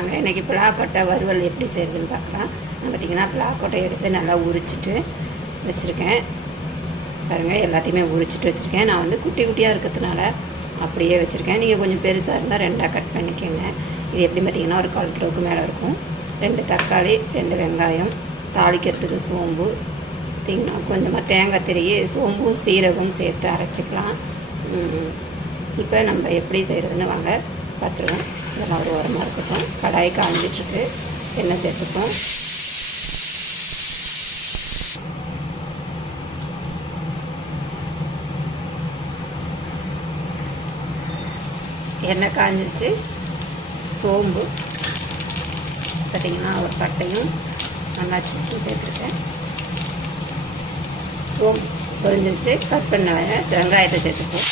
வாங்க இன்றைக்கி பலாக்கொட்டை வறுவல் எப்படி செய்கிறதுன்னு பார்க்கலாம். நான் பார்த்திங்கன்னா பலாக்கொட்டை எடுத்து நல்லா உரிச்சிட்டு வச்சுருக்கேன். பாருங்கள், எல்லாத்தையுமே உரிச்சிட்டு வச்சுருக்கேன். நான் வந்து குட்டி குட்டியாக இருக்கிறதுனால அப்படியே வச்சுருக்கேன். நீங்கள் கொஞ்சம் பெருசாக இருந்தால் 2ஆக கட் பண்ணிக்கோங்க. இது எப்படி பார்த்திங்கன்னா ஒரு 1/4 கிலோவுக்கு மேலே இருக்கும். 2 தக்காளி, 2 வெங்காயம், தாளிக்கிறதுக்கு சோம்பு, பார்த்திங்கன்னா கொஞ்சமாக தேங்காய் திரியை சோம்பும் சீரகமும் சேர்த்து அரைச்சிக்கலாம். இப்போ நம்ம எப்படி செய்கிறதுன்னு வாங்க பார்த்துருவோம். இதெல்லாம் ஒரு உரமாக இருக்கட்டும். கடாய் காஞ்சிட்ருக்கு, எண்ணெய் சேர்த்துப்போம். எண்ணெய் காஞ்சிருச்சு. சோம்பு பார்த்திங்கன்னா ஒரு பட்டையும் நல்லா சுட்டு சேர்த்துருக்கேன். சோம்பு பொரிஞ்சிருச்சு. கட் பண்ண வெங்காயத்தை சேர்த்துப்போம்.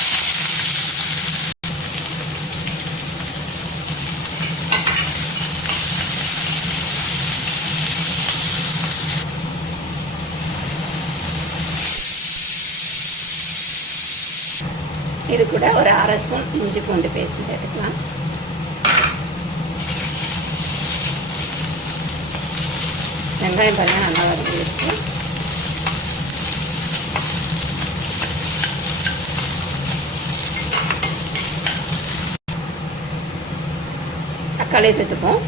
இது கூட ஒரு 1/2 ஸ்பூன் இஞ்சி பூண்டு பேஸ்ட் சேர்த்துக்கலாம். வெங்காயம் பாருங்கள் நல்லா வதங்கிடுச்சு. தக்காளி சேர்த்துப்போம்.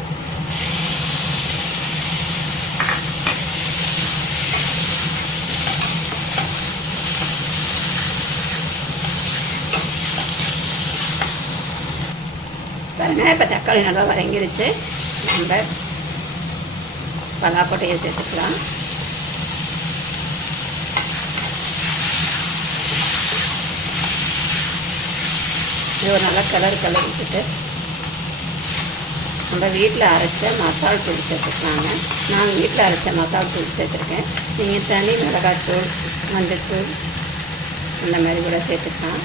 பாருங்கள், இப்போ தக்காளி நல்லா வதங்கிடுச்சு. நம்ம பலாக்கொட்டையை சேர்த்துக்கலாம். இது ஒரு நல்ல கலர் விட்டுட்டு நம்ம வீட்டில் அரைச்ச மசால் தூள் சேர்த்துக்கலாங்க. நான் வீட்டில் அரைச்ச மசால் தூள் சேர்த்துருக்கேன். நீங்கள் தனி மிளகாய்த்தூள், மஞ்சள்தூள் அந்த மாதிரி கூட சேர்த்துக்கலாம்.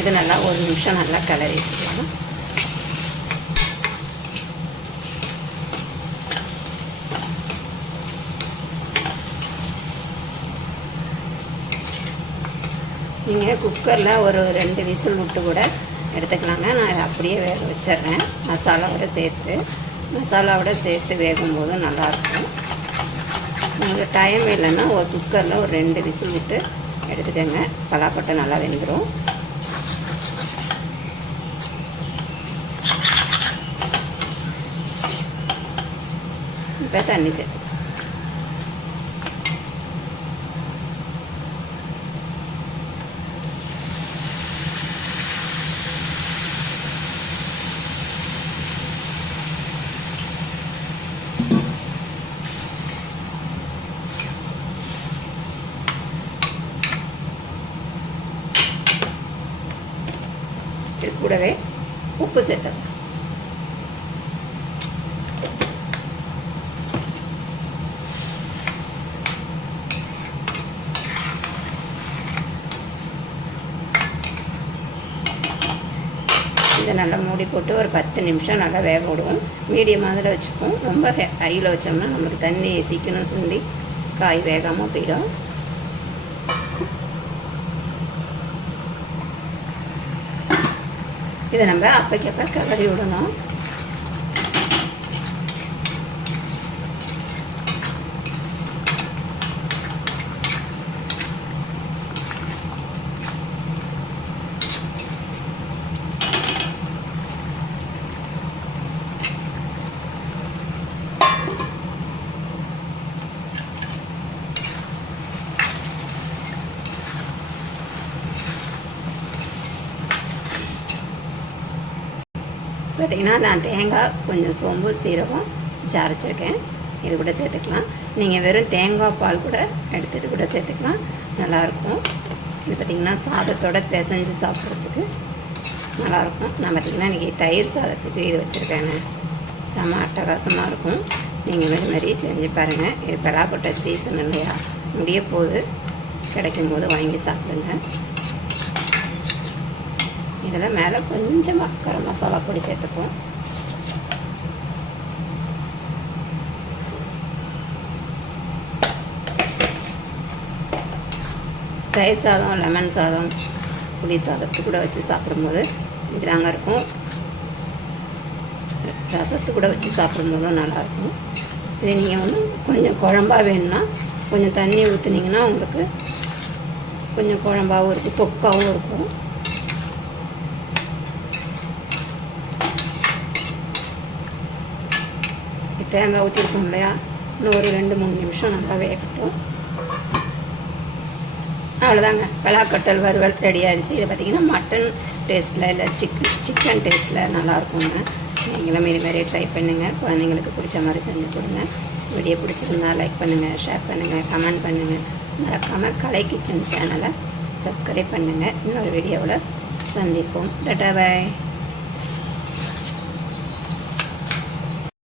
இது நல்லா 1 நிமிஷம் நல்லா கிளறி வச்சுக்கலாம். நீங்கள் குக்கரில் ஒரு 2 விசில் விட்டு கூட எடுத்துக்கலாங்க. நான் இதை அப்படியே வேக வச்சிட்றேன். மசாலாவோட சேர்த்து வேகும்போது நல்லாயிருக்கும். உங்களுக்கு டைம் இல்லைன்னா ஒரு குக்கரில் ஒரு 2 விசில் விட்டு எடுத்துக்கோங்க. பலாக்கொட்டை நல்லா வெந்துடும். இப்போ தண்ணி சேர்த்து இது கூடவே உப்பு சேர்த்துக்கலாம். இதை நல்லா மூடி போட்டு ஒரு 10 நிமிஷம் நல்லா வேக விடுவோம். மீடியமாக அதில் வச்சுப்போம். ரொம்ப ஹையில் வச்சோம்னா நமக்கு தண்ணி சீக்கிரம் சுண்டி காய் வேகாமல் போயிடும். இதை நம்ம அப்பக்கப்போ கிளறி விடணும். பார்த்திங்கன்னா நான் தேங்காய், கொஞ்சம் சோம்பு, சீரகம் அரைச்சிருக்கேன். இது கூட சேர்த்துக்கலாம். நீங்கள் வெறும் தேங்காய் பால் கூட எடுத்து கூட சேர்த்துக்கலாம், நல்லாயிருக்கும். இது பார்த்திங்கன்னா சாதத்தோடு பிசைஞ்சு சாப்பிட்றதுக்கு நல்லாயிருக்கும். நான் பார்த்திங்கன்னா இன்றைக்கி தயிர் சாதத்துக்கு இது வச்சுருக்கேங்க. செம அட்டகாசமாக இருக்கும். நீங்கள் இது மாதிரி செஞ்சு பாருங்கள். இது பலாக்கொட்டை சீசன் இல்லையா, முடிய போது கிடைக்கும்போது வாங்கி சாப்பிடுங்க. இதில் மேலே கொஞ்சமாக கரம் மசாலா பொடி சேர்த்துப்போம். தயிர் சாதம், லெமன் சாதம், புளி சாதத்து கூட வச்சு சாப்பிடும்போது இப்படிதாங்க இருக்கும். ரசத்து கூட வச்சு சாப்பிடும்போதும் நல்லாயிருக்கும். இது நீங்கள் வந்து கொஞ்சம் குழம்பாக வேணும்னா கொஞ்சம் தண்ணி ஊற்றுனீங்கன்னா உங்களுக்கு கொஞ்சம் குழம்பாகவும் இருக்கும், தொக்காகவும் இருக்கும். தேங்காய் ஊற்றிருக்கோம் இல்லையா, இன்னும் ஒரு 2-3 நிமிஷம் நல்லா வேகட்டும். அவ்வளோதாங்க, பலாக்கொட்டல் வறுவல் ரெடி ஆகிடுச்சு. இதை பார்த்திங்கன்னா மட்டன் டேஸ்ட்டில் இல்லை சிக்கன் டேஸ்ட்டில் நல்லாயிருக்குங்க. நீங்களும் இதுமாரி ட்ரை பண்ணுங்கள். குழந்தைங்களுக்கு பிடிச்ச மாதிரி செஞ்சு கொடுங்க. வீடியோ பிடிச்சிருந்தா லைக் பண்ணுங்கள், ஷேர் பண்ணுங்கள், கமெண்ட் பண்ணுங்கள். மறக்காமல் கலை கிச்சன் சேனலை சப்ஸ்கிரைப் பண்ணுங்கள். இன்னொரு வீடியோவில் சந்திப்போம். டாடா பாய்.